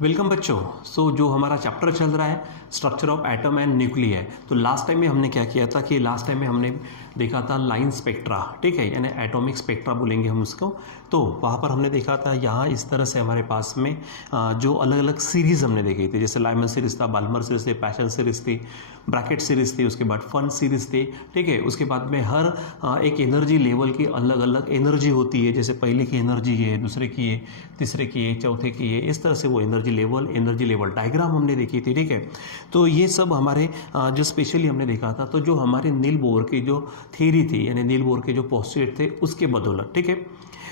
Welcome बच्चों। जो हमारा चैप्टर चल रहा है structure of atom and nuclear है। तो लास्ट टाइम में हमने क्या किया था कि लास्ट टाइम में हमने देखा था लाइन स्पेक्ट्रा, ठीक है, यानी एटॉमिक स्पेक्ट्रा बोलेंगे हम उसको। तो वहाँ पर हमने देखा था यहाँ इस तरह से हमारे पास में जो अलग अलग सीरीज़ हमने देखी थी, जैसे लाइमन सीरीज़ था, बाल्मर सीरीज़ थी, पैशन सीरीज़ थी, ब्रैकेट सीरीज़ थी, उसके बाद फन सीरीज़ थी, ठीक है। उसके बाद में हर एक एनर्जी लेवल की अलग अलग एनर्जी होती है, जैसे पहले की एनर्जी है, दूसरे की है, तीसरे की है, चौथे की है, इस तरह से वो एनर्जी लेवल डायग्राम हमने देखी थी, ठीक है। तो ये सब हमारे जो स्पेशली हमने देखा था, तो जो हमारे नील बोर की जो थ्योरी थी, यानी नील बोर के जो पोस्टुलेट थे उसके बदौलत, ठीक है।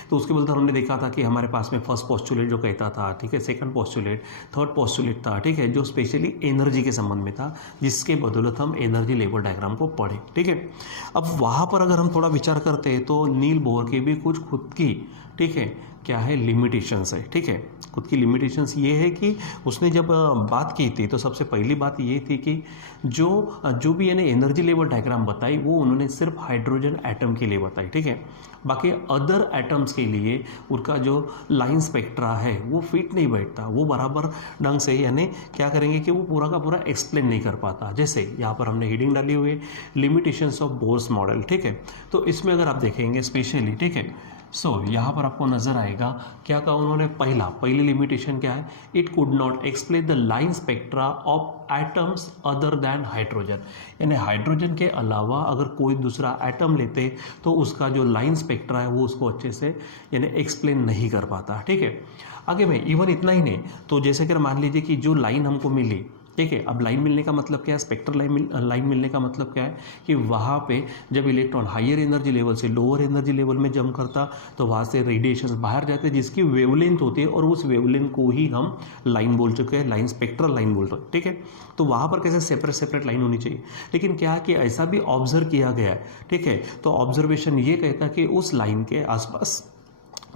तो उसके बदौलत हमने देखा था कि हमारे पास में फर्स्ट पोस्टुलेट जो कहता था, ठीक है, सेकंड पोस्टुलेट, थर्ड पोस्टुलेट था, ठीक है, जो स्पेशली एनर्जी के संबंध में था, जिसके बदौलत हम एनर्जी लेवल डायग्राम को पढ़े, ठीक है। अब वहाँ पर अगर हम थोड़ा विचार करते हैं तो नील बोर की भी कुछ खुद की, ठीक है, क्या है, लिमिटेशंस है, ठीक है। खुद की लिमिटेशंस ये है कि उसने जब बात की थी तो सबसे पहली बात ये थी कि जो भी यानी एनर्जी लेवल डायग्राम बताई वो उन्होंने सिर्फ हाइड्रोजन एटम के लिए बताई, ठीक है। बाकी अदर एटम्स के लिए उनका जो लाइन स्पेक्ट्रा है वो फिट नहीं बैठता, वो बराबर ढंग से यानी क्या करेंगे कि वो पूरा का पूरा एक्सप्लेन नहीं कर पाता। जैसे यहाँ पर हमने हेडिंग डाली हुई है लिमिटेशंस ऑफ बोर्स मॉडल, ठीक है। तो इसमें अगर आप देखेंगे स्पेशली, ठीक है, यहाँ पर आपको नजर आएगा क्या कहा उन्होंने। पहली लिमिटेशन क्या है, it could not explain the line spectra of atoms other than hydrogen, यानी हाइड्रोजन के अलावा अगर कोई दूसरा एटम लेते तो उसका जो लाइन स्पेक्ट्रा है वो उसको अच्छे से यानी एक्सप्लेन नहीं कर पाता, ठीक है। आगे में इवन इतना ही नहीं, तो जैसे कि मान लीजिए कि जो लाइन हमको मिली, ठीक है। अब लाइन मिलने का मतलब क्या है, स्पेक्ट्रल लाइन मिलने का मतलब क्या है कि वहाँ पे जब इलेक्ट्रॉन हायर एनर्जी लेवल से लोअर एनर्जी लेवल में जंप करता तो वहाँ से रेडिएशंस बाहर जाते हैं जिसकी वेवलेंथ होती है, और उस वेवलेंथ को ही हम लाइन बोल चुके हैं, लाइन स्पेक्ट्रल लाइन बोल रहे हैं, ठीक है। तो वहाँ पर कैसे सेपरेट लाइन होनी चाहिए, लेकिन क्या है कि ऐसा भी ऑब्जर्व किया गया है, ठीक है। तो ऑब्जर्वेशन ये कहता है कि उस लाइन के आसपास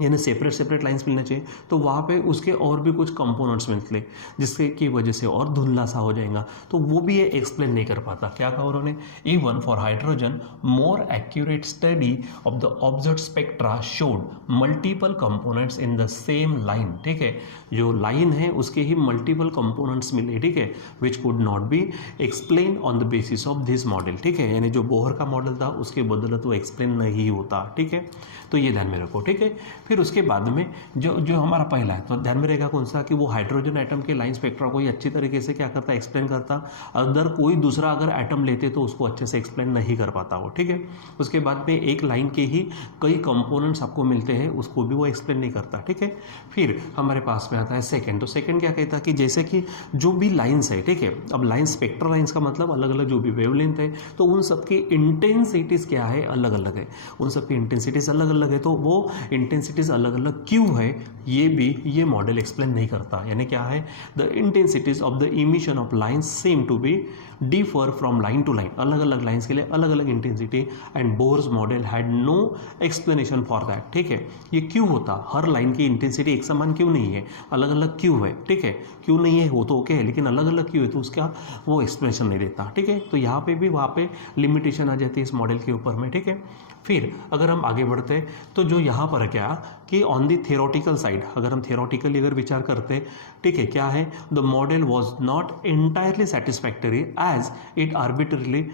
यानी सेपरेट लाइंस मिलना चाहिए, तो वहाँ पे उसके और भी कुछ कंपोनेंट्स मिलते जिसके की वजह से और धुंधला सा हो जाएगा, तो वो भी ये एक्सप्लेन नहीं कर पाता। क्या कहा उन्होंने, even for hydrogen more accurate study of the observe spectra showed multiple components in the same line, ठीक है। जो लाइन है उसके ही मल्टीपल कंपोनेंट्स मिले, ठीक है, which could not be explain on the basis of this model, ठीक है। यानी जो बोहर का मॉडल था उसके बदौलत वो एक्सप्लेन नहीं होता, ठीक है। तो ये ध्यान में रखो, ठीक है। फिर उसके बाद में जो हमारा पहला है तो ध्यान में रहेगा कौन सा, कि वो हाइड्रोजन एटम के लाइन स्पेक्ट्रा को ही अच्छी तरीके से क्या करता है, एक्सप्लेन करता। अदर कोई दूसरा अगर एटम लेते तो उसको अच्छे से एक्सप्लेन नहीं कर पाता वो, ठीक है। उसके बाद में एक लाइन के ही कई कंपोनेंट्स आपको मिलते हैं, उसको भी वो एक्सप्लेन नहीं करता, ठीक है। फिर हमारे पास में आता है सेकेंड। तो सेकेंड क्या कहता है कि जैसे कि जो भी लाइन्स है, ठीक है, अब लाइन स्पेक्ट्रल लाइन्स का मतलब अलग अलग जो भी वेवलेंथ है, तो उन सबकी इंटेंसिटीज क्या है, अलग अलग है, उन सबकी इंटेंसिटीज अलग अलग है। तो वो इंटेंसिटीज अलग अलग क्यों है ये मॉडल एक्सप्लेन नहीं करता। यानी क्या है, the intensities of the emission of lines same to be differ from line to line, अलग अलग लाइन्स के लिए अलग अलग intensity, and Bohr's model had no explanation for that, ठीक है। ये क्यों होता, हर लाइन की इंटेंसिटी एक समान क्यों नहीं है, अलग अलग क्यों है, ठीक है। क्यों नहीं है वो तो ओके है, लेकिन अलग अलग क्यों है तो उसका वो एक्सप्लेनेशन नहीं देता, ठीक है। तो यहाँ पे भी वहाँ पे लिमिटेशन आ जाती है इस मॉडल के ऊपर में, ठीक है। फिर अगर हम आगे बढ़ते हैं तो जो यहाँ पर क्या कि ऑन दी थियोरटिकल साइड, अगर हम थियोरटिकली अगर विचार करते हैं, ठीक है, क्या है, the model was not entirely satisfactory as it arbitrarily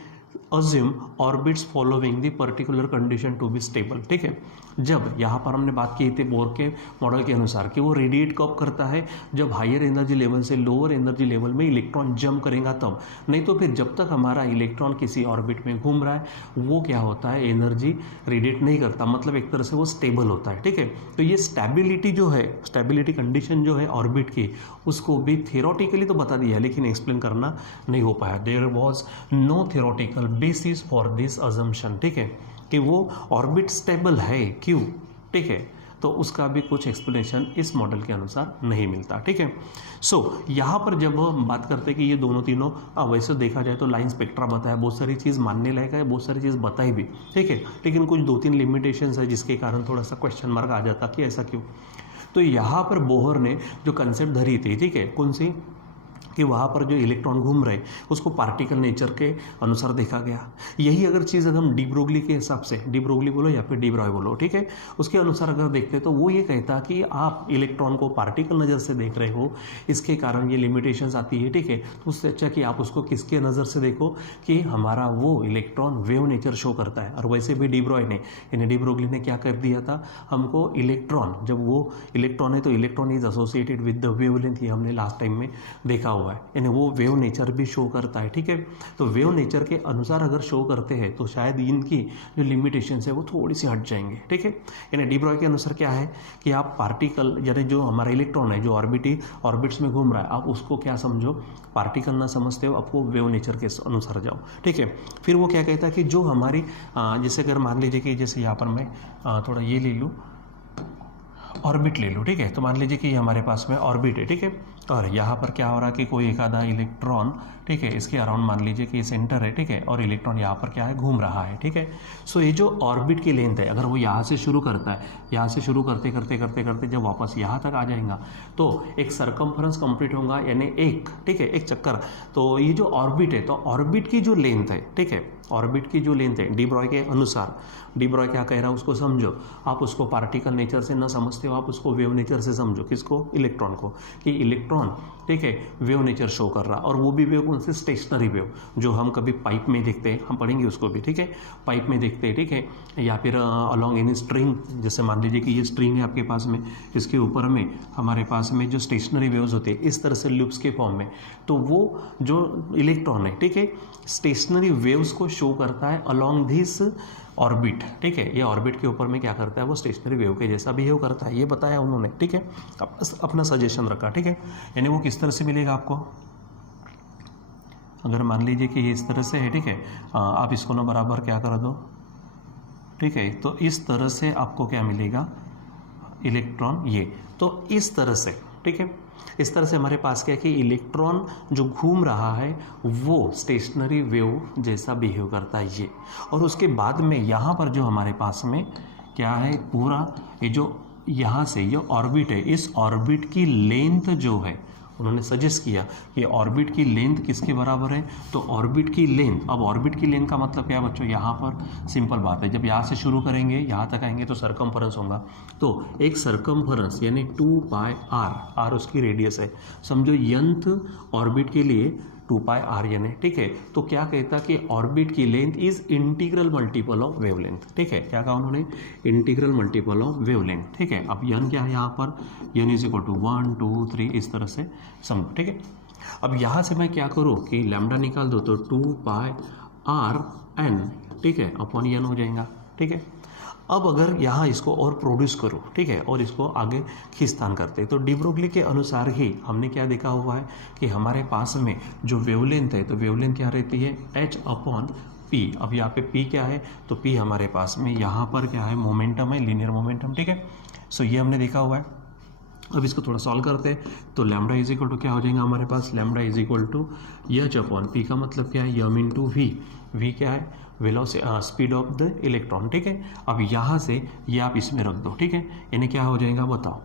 assume orbits following the particular condition to be stable, ठीक है। जब यहाँ पर हमने बात की थी बोर के मॉडल के अनुसार कि वो रेडिएट कब करता है, जब हायर एनर्जी लेवल से लोअर एनर्जी लेवल में इलेक्ट्रॉन जंप करेगा तब, नहीं तो फिर जब तक हमारा इलेक्ट्रॉन किसी ऑर्बिट में घूम रहा है वो क्या होता है, एनर्जी रेडिएट नहीं करता, मतलब एक तरह से वो स्टेबल होता है, ठीक है। तो ये स्टेबिलिटी जो है, स्टेबिलिटी कंडीशन जो है ऑर्बिट की, उसको भी थियोरटिकली तो बता दिया लेकिन एक्सप्लेन करना नहीं हो पाया। There was no theoretical basis for this assumption, ठीक है, कि वो ऑर्बिट स्टेबल है क्यों, ठीक है। तो उसका भी कुछ एक्सप्लेनेशन इस मॉडल के अनुसार नहीं मिलता, ठीक है। यहाँ पर जब हम बात करते हैं कि ये दोनों तीनों वैसे देखा जाए तो लाइन स्पेक्ट्रा बताया, बहुत सारी चीज़ मानने लायक है, बहुत सारी चीज़ बताई भी, ठीक है, लेकिन कुछ 2-3 लिमिटेशंस है जिसके कारण थोड़ा सा क्वेश्चन मार्क आ जाता कि ऐसा क्यों। तो यहाँ पर बोहर ने जो कंसेप्ट धरी थी, ठीक है, कौन सी, कि वहाँ पर जो इलेक्ट्रॉन घूम रहे उसको पार्टिकल नेचर के अनुसार देखा गया। यही अगर चीज़ अगर हम डी ब्रोगली के हिसाब से, डी ब्रोगली बोलो या फिर डी ब्रॉय बोलो, ठीक है, उसके अनुसार अगर देखते तो वो ये कहता कि आप इलेक्ट्रॉन को पार्टिकल नज़र से देख रहे हो, इसके कारण ये लिमिटेशंस आती है, ठीक है। तो उससे अच्छा कि आप उसको किसके नज़र से देखो कि हमारा वो इलेक्ट्रॉन वेव नेचर शो करता है। और वैसे भी डी ब्रॉय ने यानी डी ब्रोगली ने क्या कर दिया था हमको, इलेक्ट्रॉन, जब वो इलेक्ट्रॉन है तो electron is associated with the wavelength, ये हमने लास्ट टाइम में देखा हुआ है, यानी वो वेव नेचर भी शो करता है, ठीक है। तो वेव नेचर के अनुसार अगर शो करते हैं तो शायद इनकी जो लिमिटेशंस है वो थोड़ी सी हट जाएंगे, ठीक है। यानी डी ब्रॉय के अनुसार क्या है कि आप पार्टिकल यानी जो हमारा इलेक्ट्रॉन है जो ऑर्बिट्स में घूम रहा है, आप उसको क्या समझो, पार्टिकल ना समझते हो, आपको वेव नेचर के अनुसार जाओ, ठीक है। फिर वो क्या कहता है कि जो हमारी जैसे अगर मान लीजिए कि जैसे यहाँ पर मैं थोड़ा ये ले लूँ, ऑर्बिट ले लो, ठीक है। तो मान लीजिए कि हमारे पास में ऑर्बिट है, ठीक है, और यहाँ पर क्या हो रहा है कि कोई एक आधा इलेक्ट्रॉन, ठीक है, इसके अराउंड मान लीजिए कि ये सेंटर है, ठीक है, और इलेक्ट्रॉन यहाँ पर क्या है घूम रहा है, ठीक है। सो ये जो ऑर्बिट की लेंथ है अगर वो यहाँ से शुरू करता है, यहाँ से शुरू करते करते करते करते जब वापस यहाँ तक आ जाएगा तो एक सरकमफ्रेंस कंप्लीट होगा, यानी एक, ठीक है, एक चक्कर। तो ये जो ऑर्बिट है तो ऑर्बिट की जो लेंथ है, ठीक है, ऑर्बिट की जो लेंथ है डी ब्रॉय के अनुसार, डी ब्रॉय क्या कह रहा है उसको समझो, आप उसको पार्टिकल नेचर से न समझते हो, आप उसको वेव नेचर से समझो। किसको? इलेक्ट्रॉन को, कि इलेक्ट्रॉन, ठीक है, वेव नेचर शो कर रहा, और वो भी वेव कौन से? स्टेशनरी वेव, जो हम कभी पाइप में देखते हैं, हम पढ़ेंगे उसको भी, ठीक है, पाइप में देखते हैं, ठीक है, या फिर अलॉन्ग एनी स्ट्रिंग, जैसे मान लीजिए कि ये स्ट्रिंग है आपके पास में, इसके ऊपर में हमारे पास में जो स्टेशनरी वेव्स होते हैं इस तरह से लूप्स के फॉर्म में, तो वो जो इलेक्ट्रॉन है, ठीक है, स्टेशनरी वेव्स को शो करता है अलॉन्ग दिस ऑर्बिट, ठीक है। ये ऑर्बिट के ऊपर में क्या करता है, वो स्टेशनरी वेव के जैसा बिहेव करता है, ये बताया उन्होंने, ठीक है, अपना सजेशन रखा, ठीक है। यानी वो किस तरह से मिलेगा आपको, अगर मान लीजिए कि ये इस तरह से है, ठीक है, आप इसको ना बराबर क्या कर दो, ठीक है, तो इस तरह से आपको क्या मिलेगा, इलेक्ट्रॉन, ये तो इस तरह से, ठीक है, इस तरह से हमारे पास क्या है कि इलेक्ट्रॉन जो घूम रहा है वो स्टेशनरी वेव जैसा बिहेव करता है ये, और उसके बाद में यहाँ पर जो हमारे पास में क्या है, पूरा ये जो यहाँ से ये ऑर्बिट है, इस ऑर्बिट की लेंथ जो है, उन्होंने सजेस्ट किया कि ऑर्बिट की लेंथ किसके बराबर है, तो ऑर्बिट की लेंथ, अब ऑर्बिट की लेंथ का मतलब क्या है बच्चों, यहाँ पर सिंपल बात है, जब यहाँ से शुरू करेंगे यहाँ तक आएंगे तो सरकमफरेंस होगा, तो एक सरकमफरेंस यानी 2πr, आर उसकी रेडियस है, समझो nth ऑर्बिट के लिए 2πr यानी, ठीक है। तो क्या कहता कि ऑर्बिट की length is integral multiple of wavelength, ठीक है, क्या कहा उन्होंने, इंटीग्रल मल्टीपल ऑफ वेवलेंथ, ठीक है। अब n क्या है यहाँ पर, n इज इक्वल टू 1 2 3 इस तरह से समझो, ठीक है। अब यहाँ से मैं क्या करूँ कि लैम्डा निकाल दो तो 2πrn, ठीक है, अपॉन n हो जाएगा, ठीक है। अब अगर यहाँ इसको और प्रोड्यूस करो, ठीक है, और इसको आगे खींचतान करते तो डी ब्रोगली के अनुसार ही हमने क्या देखा हुआ है कि हमारे पास में जो वेवलेंथ है, तो वेवलेंथ क्या रहती है, h/p। अब यहाँ पे p क्या है, तो p हमारे पास में यहाँ पर क्या है, मोमेंटम है, लीनियर मोमेंटम, ठीक है। सो ये हमने देखा हुआ है। अब इसको थोड़ा सॉल्व करते हैं तो लैम्डा इज इक्वल टू क्या हो जाएगा हमारे पास, lambda is equal to h/p का मतलब क्या है, यम इंटू वी, वी क्या है, velocity, speed of the electron, ठीक है। अब यहाँ से ये आप इसमें रख दो, ठीक है, यानी क्या हो जाएगा बताओ,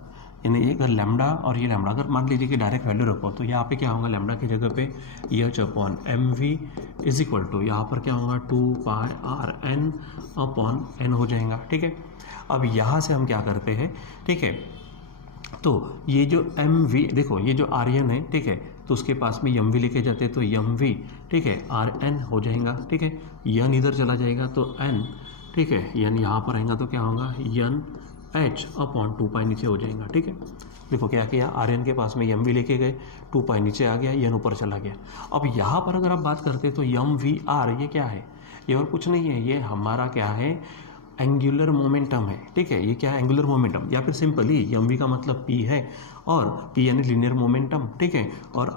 यानी अगर लैम्डा और ये लैम्डा अगर मान लीजिए कि डायरेक्ट वैल्यू रखो तो यहाँ पे क्या होगा, लैम्डा की जगह पे h/mv इज इक्वल टू यहाँ पर क्या होगा 2πrn/n हो जाएगा, ठीक है। अब यहाँ से हम क्या करते हैं, ठीक है, तो ये जो mv देखो, ये जो rn है, ठीक है, तो उसके पास में mv लेके जाते तो mv, ठीक है, rn हो जाएगा, ठीक है, n इधर चला जाएगा तो n, ठीक है, n यहाँ पर आएगा तो क्या होगा, n h/2π नीचे हो जाएगा, ठीक है। देखो क्या किया, rn के पास में mv लेके गए, 2π नीचे आ गया, n ऊपर चला गया। अब यहाँ पर अगर आप बात करते तो mvr ये क्या है, ये और कुछ नहीं है, ये हमारा क्या है, एंगुलर मोमेंटम है, ठीक है, ये क्या है, एंगुलर मोमेंटम, या फिर सिंपली mv का मतलब p है और p यानी लीनियर मोमेंटम, ठीक है, और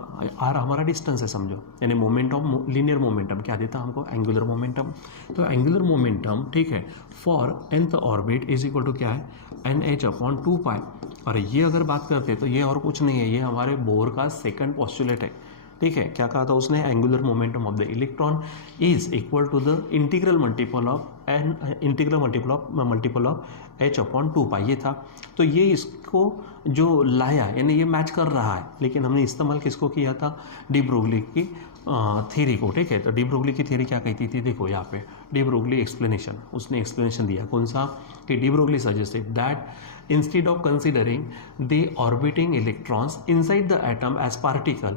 r हमारा डिस्टेंस है समझो, यानी मोमेंटम, लीनियर मोमेंटम क्या देता हमको, एंगुलर मोमेंटम। तो एंगुलर मोमेंटम, ठीक है, for nth orbit is equal to क्या है, nh/2π। और ये अगर बात करते हैं तो ये और कुछ नहीं है, ये हमारे बोर का सेकंड पोस्टुलेट है, ठीक है, क्या कहा था उसने, angular momentum of the electron is equal to the integral multiple of h upon 2 pi, ये था। तो ये इसको जो लाया यानी ये मैच कर रहा है, लेकिन हमने इस्तेमाल किसको किया था, डी ब्रोगली की थ्योरी को, ठीक है। तो डी ब्रोगली की थ्योरी क्या कहती थी, देखो यहाँ पे डी ब्रोगली एक्सप्लेनेशन, उसने एक्सप्लेनेशन दिया कौन सा, कि de Broglie suggested that instead of considering the orbiting electrons inside the atom as particle,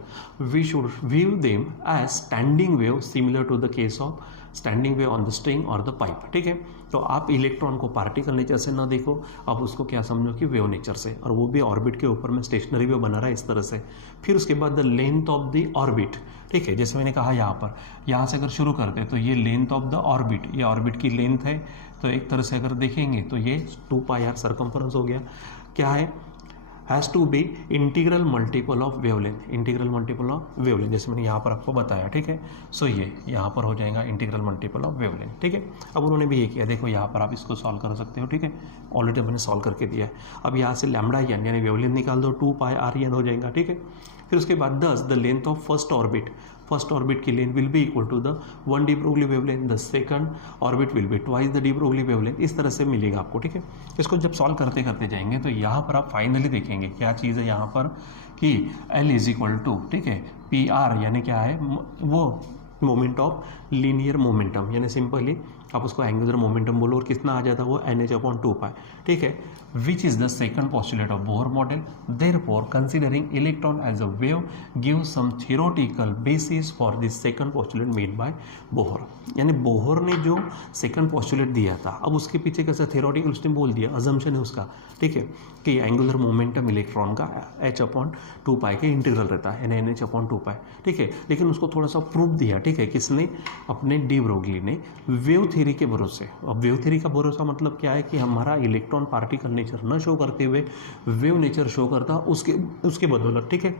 we should view them as standing wave similar to the case of standing wave on the string और the pipe, ठीक है। तो आप electron को particle nature से ना देखो, आप उसको क्या समझो कि वेव नेचर से, और वो भी ऑर्बिट के ऊपर में स्टेशनरी वेव बना रहा है इस तरह से। फिर उसके बाद the length of the orbit, ठीक है, जैसे मैंने कहा यहाँ से अगर शुरू करते तो ये लेंथ ऑफ द ऑर्बिट, ये ऑर्बिट की लेंथ है। तो एक तरह से अगर देखेंगे तो ये 2 पाई सर्कम्फरेंस हो गया, क्या है, has to be integral multiple of wavelength, integral multiple of wavelength, जैसे मैंने यहाँ पर आपको बताया, ठीक है। सो ये यहाँ पर हो जाएगा इंटीग्रल मल्टीपल ऑफ वेवलेंथ, ठीक है। अब उन्होंने भी ये किया, देखो यहाँ पर आप इसको सॉल्व कर सकते हो, ठीक है, ऑलरेडी मैंने सॉल्व करके दिया है। अब यहाँ से लैम्डा एन यानी वेवलेंथ निकाल दो, 2 पाई हो जाएगा, ठीक है। फिर उसके बाद 10 the length of first orbit की length will be equal to the 1 de Broglie wavelength, the second orbit will be twice the de Broglie wavelength, इस तरह से मिलेगा आपको, ठीक है। इसको जब सॉल्व करते करते जाएंगे तो यहाँ पर आप फाइनली देखेंगे क्या चीज़ है यहाँ पर, कि L इज इक्वल टू, ठीक है, पी आर यानी क्या है, वो मोमेंट ऑफ लीनियर मोमेंटम, यानी सिंपली आप उसको एंगुलर मोमेंटम बोलो, और कितना आ जाता है वो NH अपॉन 2 पाई, ठीक है, which is the second postulate of Bohr model. Therefore considering electron as a wave give some theoretical basis for this second postulate made by Bohr, यानी बोहर ने जो सेकंड पोस्टुलेट दिया था, अब उसके पीछे कैसा थियोरेटिकल उसने बोल दिया, अजम्पशन है उसका, ठीक है, कि एंगुलर मोमेंटम इलेक्ट्रॉन का H अपॉन 2 पाई के इंटीग्रल रहता है, यानी NH अपॉन 2 पाई, ठीक है। लेकिन उसको थोड़ा सा प्रूफ दिया, ठीक है, किसने, अपने डी ब्रोगली ने, वेव थ्योरी के भरोसे। अब वेव थ्योरी का भरोसा मतलब क्या है, कि हमारा इलेक्ट्रॉन पार्टिकल नेचर न शो करते हुए वेव नेचर शो करता उसके बदौलत, ठीक है।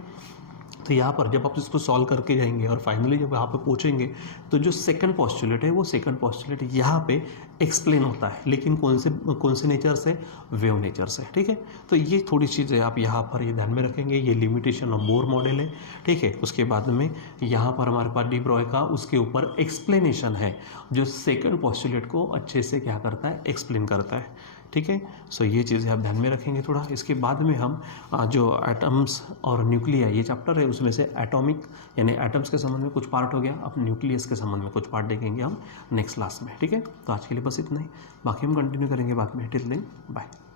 तो यहाँ पर जब आप इसको सॉल्व करके जाएंगे और फाइनली जब यहाँ पे पहुँचेंगे तो जो सेकंड पोस्टुलेट है वो सेकंड पोस्टुलेट यहाँ पे एक्सप्लेन होता है, लेकिन कौन से नेचर से, वेव नेचर से, ठीक है। तो ये थोड़ी चीज़ें आप यहाँ पर ये ध्यान में रखेंगे, ये लिमिटेशन ऑफ बोर मॉडल है, ठीक है। उसके बाद में यहाँ पर हमारे पास डी ब्रोय का उसके ऊपर एक्सप्लेनेशन है, जो सेकंड पोस्टुलेट को अच्छे से क्या करता है, एक्सप्लेन करता है, ठीक है। सो ये चीज़ें आप ध्यान में रखेंगे थोड़ा। इसके बाद में हम जो एटम्स और न्यूक्लिया ये चैप्टर है उसमें से एटॉमिक यानी एटम्स के संबंध में कुछ पार्ट हो गया, अब न्यूक्लियस के संबंध में कुछ पार्ट देखेंगे हम नेक्स्ट क्लास में, ठीक है। तो आज के लिए बस इतना ही, बाकी हम कंटिन्यू करेंगे बाद में। Till then bye.